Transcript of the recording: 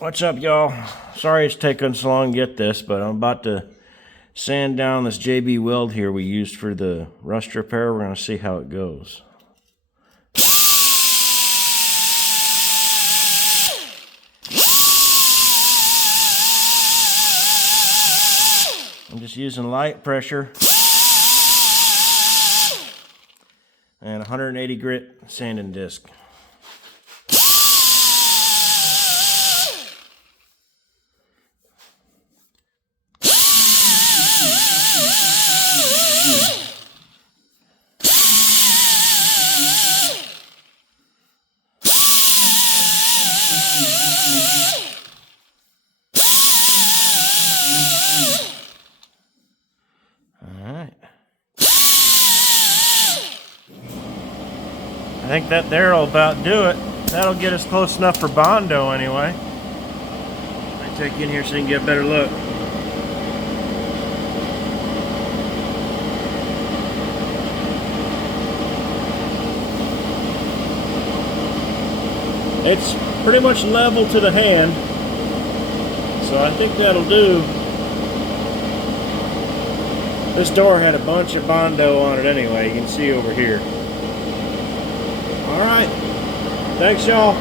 What's up, y'all? Sorry it's taking so long to get this, but I'm about to sand down this JB weld here we used for the rust repair. We're going to see how it goes. I'm just using light pressure and 180 grit sanding disc. I think that there'll about do it. That'll get us close enough for Bondo anyway. I take you in here so you can get a better look. It's pretty much level to the hand, so I think that'll do. This door had a bunch of Bondo on it anyway, you can see over here. Alright, thanks y'all.